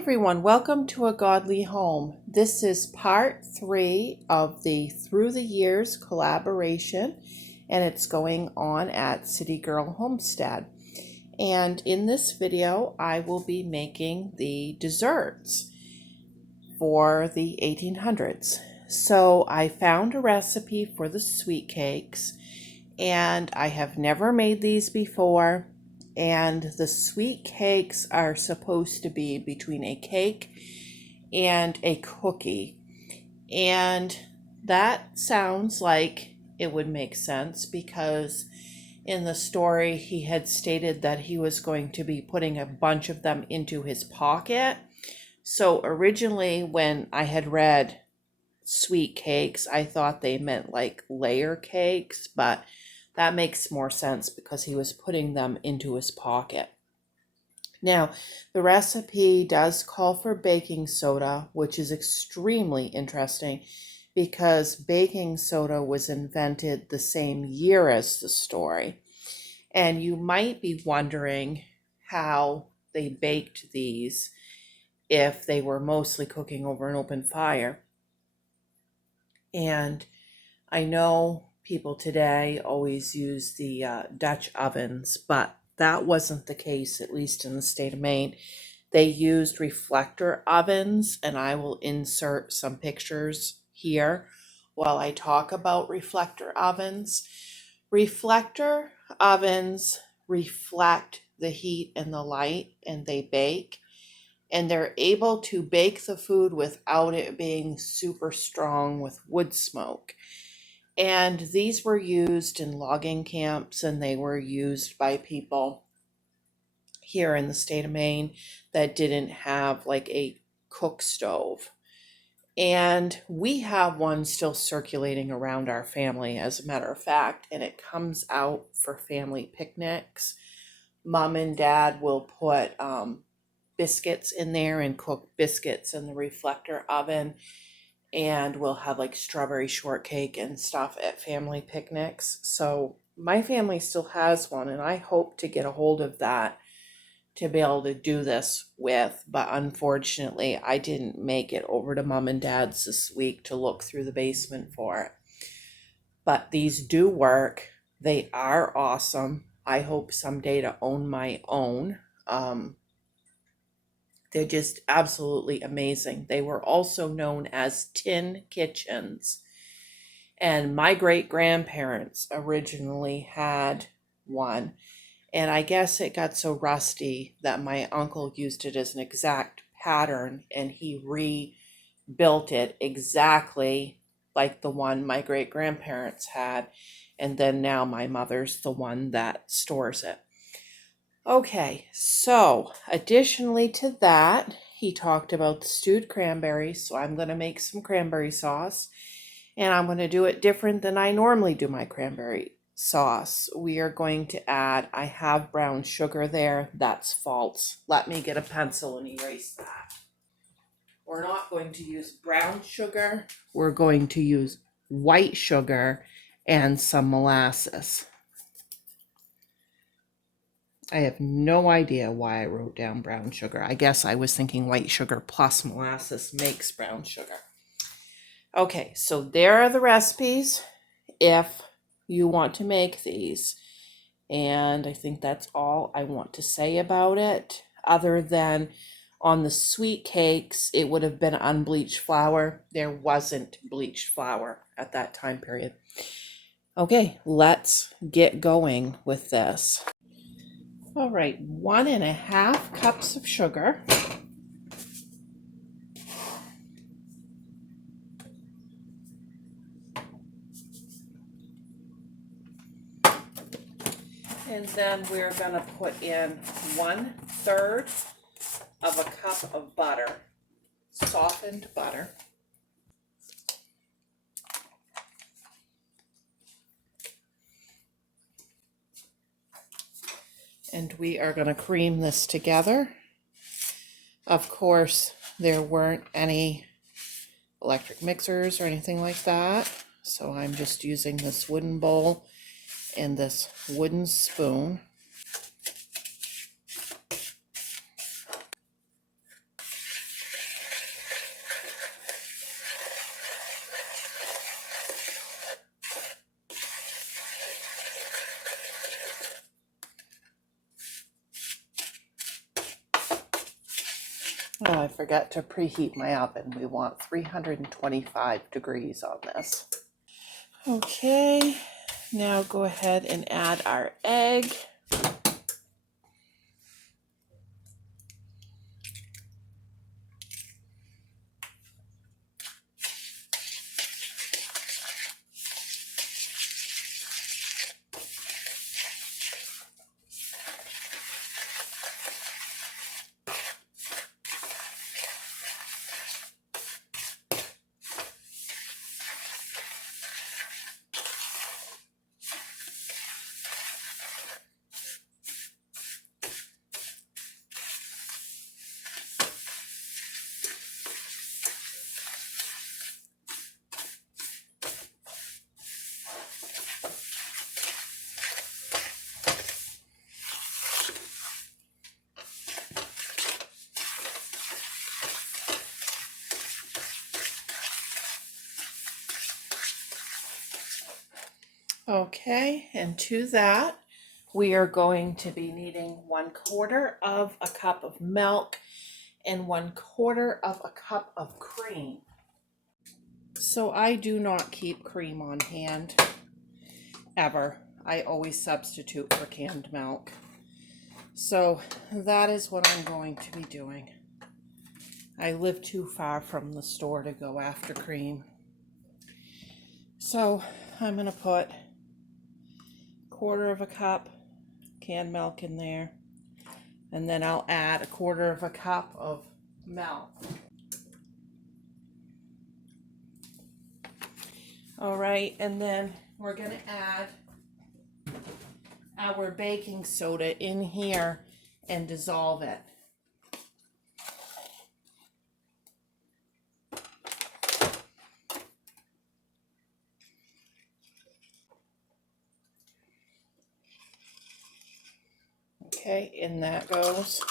everyone, welcome to A Godly Home. This is part 3 of the Through the Years collaboration, and it's going on at City Girl Homestead. And in this video, I will be making the desserts for the 1800s. So I found a recipe for the sweet cakes, and I have never made these before. And the sweet cakes are supposed to be between a cake and a cookie. And that sounds like it would make sense because in the story he had stated that he was going to be putting a bunch of them into his pocket. So originally when I had read sweet cakes, I thought they meant like layer cakes, but that makes more sense because he was putting them into his pocket. Now, the recipe does call for baking soda, which is extremely interesting because baking soda was invented the same year as the story. And you might be wondering how they baked these if they were mostly cooking over an open fire. And I know people today always use the Dutch ovens, but that wasn't the case, at least in the state of Maine. They used reflector ovens, and I will insert some pictures here while I talk about reflector ovens. Reflector ovens reflect the heat and the light, and they bake, and they're able to bake the food without it being super strong with wood smoke. And these were used in logging camps, and they were used by people here in the state of Maine that didn't have like a cook stove. And we have one still circulating around our family, as a matter of fact, and it comes out for family picnics. Mom and Dad will put biscuits in there and cook biscuits in the reflector oven. And we'll have like strawberry shortcake and stuff at family picnics. So my family still has one, and I hope to get a hold of that to be able to do this with. But unfortunately, I didn't make it over to Mom and Dad's this week to look through the basement for it. But these do work. They are awesome. I hope someday to own my own. They're just absolutely amazing. They were also known as tin kitchens. And my great-grandparents originally had one. And I guess it got so rusty that my uncle used it as an exact pattern, and he rebuilt it exactly like the one my great-grandparents had. And then now my mother's the one that stores it. Okay, so additionally to that, he talked about the stewed cranberries, so I'm going to make some cranberry sauce, and I'm going to do it different than I normally do my cranberry sauce. We are going to add, I have brown sugar there, that's false. Let me get a pencil and erase that. We're not going to use brown sugar, we're going to use white sugar and some molasses. I have no idea why I wrote down brown sugar. I guess I was thinking white sugar plus molasses makes brown sugar. Okay, so there are the recipes if you want to make these. And I think that's all I want to say about it, other than on the sweet cakes, it would have been unbleached flour. There wasn't bleached flour at that time period. Okay, let's get going with this. All right, 1.5 cups of sugar. And then we're going to put in 1/3 of a cup of butter, softened butter. And we are going to cream this together. Of course, there weren't any electric mixers or anything like that, so I'm just using this wooden bowl and this wooden spoon. forget to preheat my oven. We want 325 degrees on this. Okay, now go ahead and add our egg. Okay, and to that, we are going to be needing 1/4 of a cup of milk and 1/4 of a cup of cream. So I do not keep cream on hand, ever. I always substitute for canned milk. So that is what I'm going to be doing. I live too far from the store to go after cream. So I'm going to put 1/4 of a cup canned milk in there, and then I'll add 1/4 of a cup of milk. All right, and then we're going to add our baking soda in here and dissolve it. Okay, in that goes.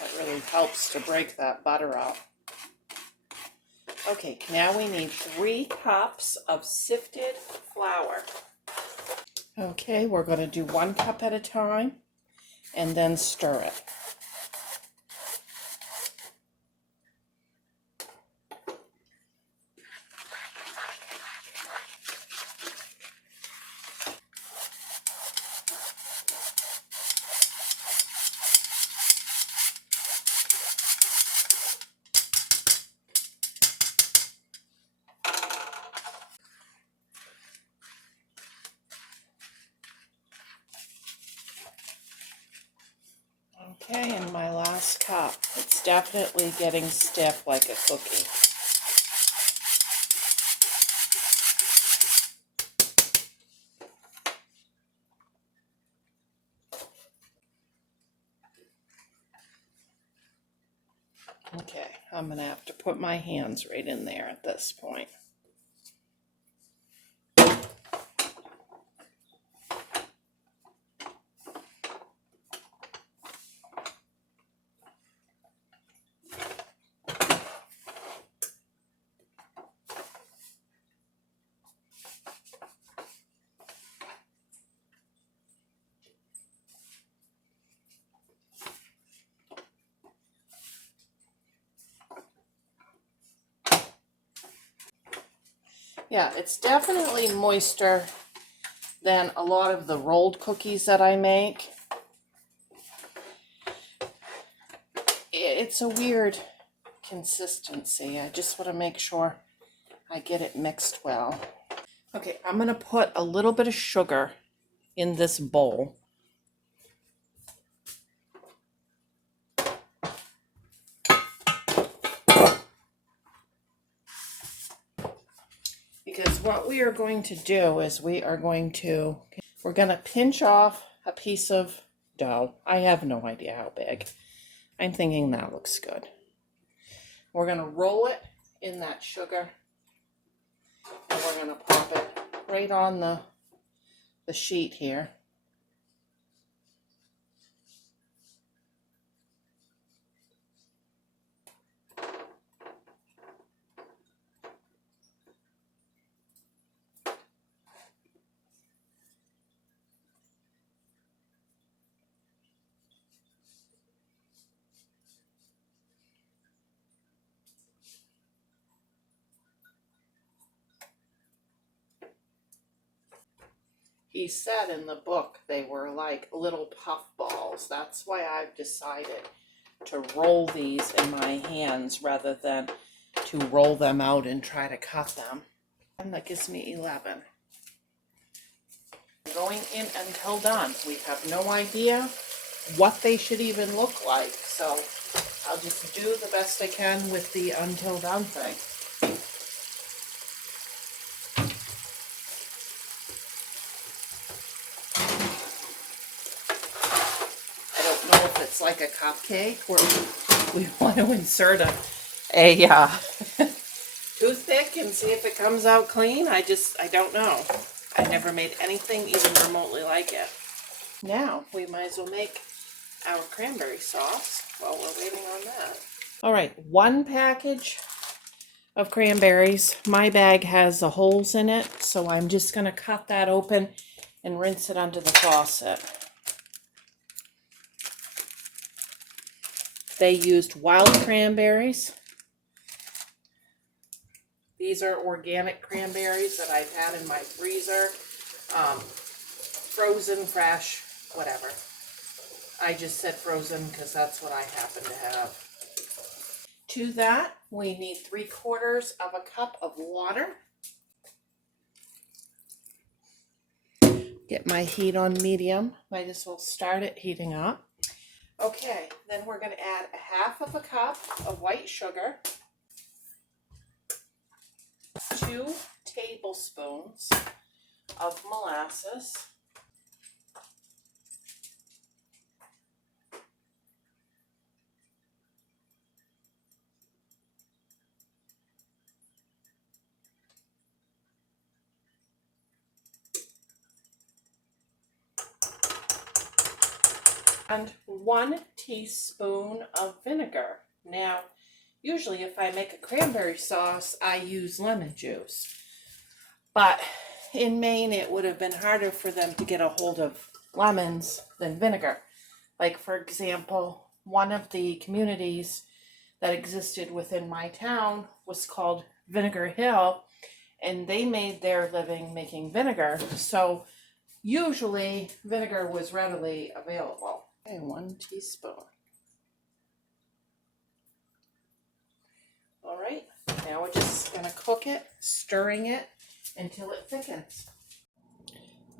That really helps to break that butter up. Okay, now we need 3 cups of sifted flour. Okay, we're going to do 1 cup at a time and then stir it. Okay, and my last cup. It's definitely getting stiff like a cookie. Okay, I'm going to have to put my hands right in there at this point. Yeah, it's definitely moister than a lot of the rolled cookies that I make. It's a weird consistency. I just want to make sure I get it mixed well. Okay, I'm going to put a little bit of sugar in this bowl. Because what we are going to do is we're going to pinch off a piece of dough. I have no idea how big. I'm thinking that looks good. We're going to roll it in that sugar, and we're going to pop it right on the sheet here. He said in the book they were like little puff balls. That's why I've decided to roll these in my hands rather than to roll them out and try to cut them. And that gives me 11. Going in until done. We have no idea what they should even look like, so I'll just do the best I can with the until done thing. It's like a cupcake where we want to insert a toothpick and see if it comes out clean. I don't know. I never made anything even remotely like it. Now we might as well make our cranberry sauce while we're waiting on that. All right, 1 package of cranberries. My bag has the holes in it, so I'm just going to cut that open and rinse it under the faucet. They used wild cranberries. These are organic cranberries that I've had in my freezer. Frozen, fresh, whatever. I just said frozen because that's what I happen to have. To that, we need 3/4 of a cup of water. Get my heat on medium. Might as well start it heating up. Okay, then we're going to add 1/2 cup of white sugar, 2 tablespoons of molasses, and 1 teaspoon of vinegar. Now, usually if I make a cranberry sauce, I use lemon juice. But in Maine, it would have been harder for them to get a hold of lemons than vinegar. Like, for example, one of the communities that existed within my town was called Vinegar Hill, and they made their living making vinegar. So usually vinegar was readily available. Okay, 1 teaspoon. All right, now we're just going to cook it, stirring it until it thickens.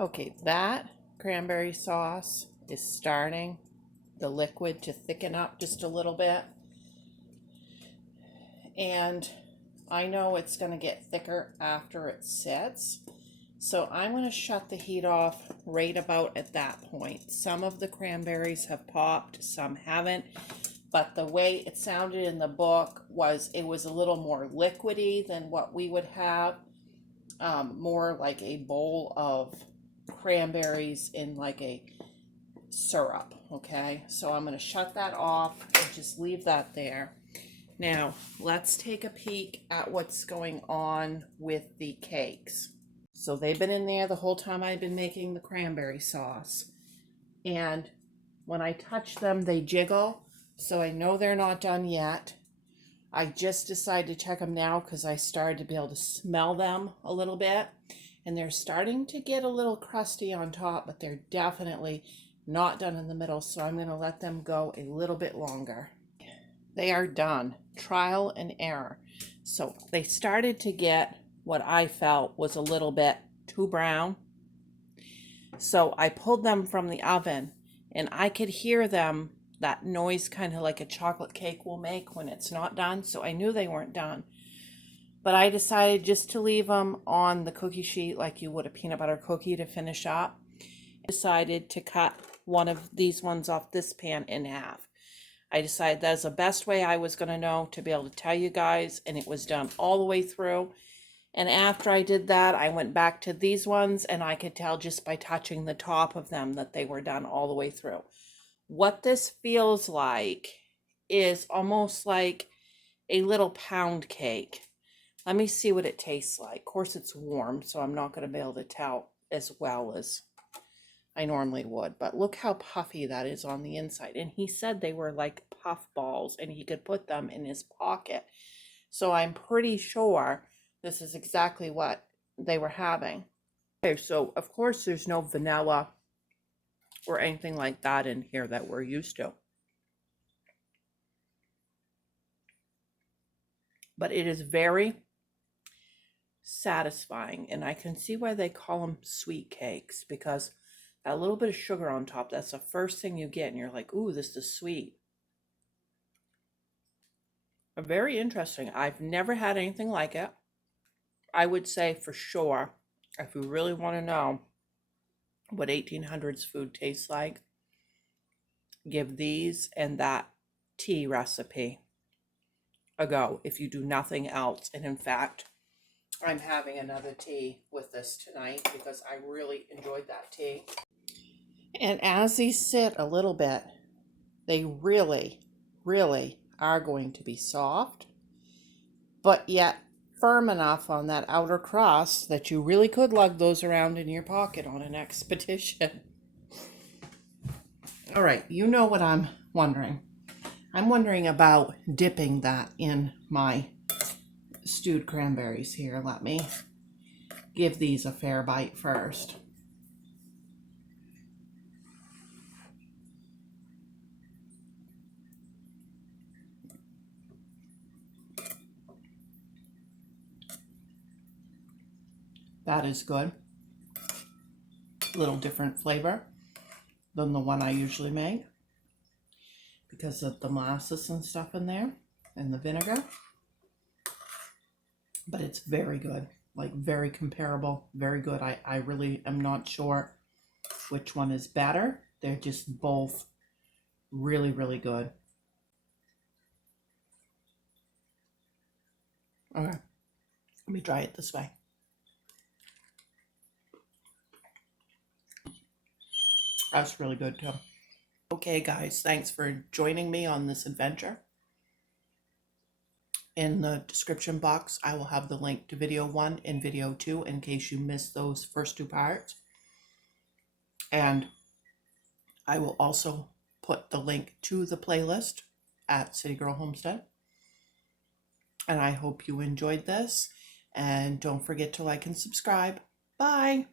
Okay, that cranberry sauce is starting the liquid to thicken up just a little bit. And I know it's going to get thicker after it sits. So I'm going to shut the heat off right about at that point. Some of the cranberries have popped, some haven't. But the way it sounded in the book was it was a little more liquidy than what we would have. More like a bowl of cranberries in like a syrup. Okay, so I'm going to shut that off and just leave that there. Now, let's take a peek at what's going on with the cakes. So they've been in there the whole time I've been making the cranberry sauce. And when I touch them, they jiggle. So I know they're not done yet. I just decided to check them now because I started to be able to smell them a little bit. And they're starting to get a little crusty on top, but they're definitely not done in the middle. So I'm going to let them go a little bit longer. They are done. Trial and error. So they started to get what I felt was a little bit too brown. So I pulled them from the oven and I could hear them, that noise kind of like a chocolate cake will make when it's not done. So I knew they weren't done. But I decided just to leave them on the cookie sheet like you would a peanut butter cookie to finish up. I decided to cut one of these ones off this pan in half. I decided that's the best way I was going to know to be able to tell you guys, and it was done all the way through. And after I did that, I went back to these ones, and I could tell just by touching the top of them that they were done all the way through. What this feels like is almost like a little pound cake. Let me see what it tastes like. Of course, it's warm, so I'm not going to be able to tell as well as I normally would. But look how puffy that is on the inside. And he said they were like puff balls, and he could put them in his pocket. So I'm pretty sure this is exactly what they were having. Okay, so of course there's no vanilla or anything like that in here that we're used to. But it is very satisfying, and I can see why they call them sweet cakes, because that little bit of sugar on top, that's the first thing you get, and you're like, ooh, this is sweet. Very interesting. I've never had anything like it. I would say for sure, if you really want to know what 1800s food tastes like, give these and that tea recipe a go if you do nothing else. And in fact, I'm having another tea with this tonight because I really enjoyed that tea. And as these sit a little bit, they really, really are going to be soft, but yet firm enough on that outer crust that you really could lug those around in your pocket on an expedition. All right, you know what I'm wondering. I'm wondering about dipping that in my stewed cranberries here. Let me give these a fair bite first. That is good. A little different flavor than the one I usually make because of the molasses and stuff in there and the vinegar. But it's very good, like very comparable, very good. I really am not sure which one is better. They're just both really, really good. Okay, let me try it this way. That's really good too. Okay guys, thanks for joining me on this adventure. In the description box, I will have the link to video 1 and video 2 in case you missed those first 2 parts. And I will also put the link to the playlist at City Girl Homestead. And I hope you enjoyed this. And don't forget to like and subscribe. Bye.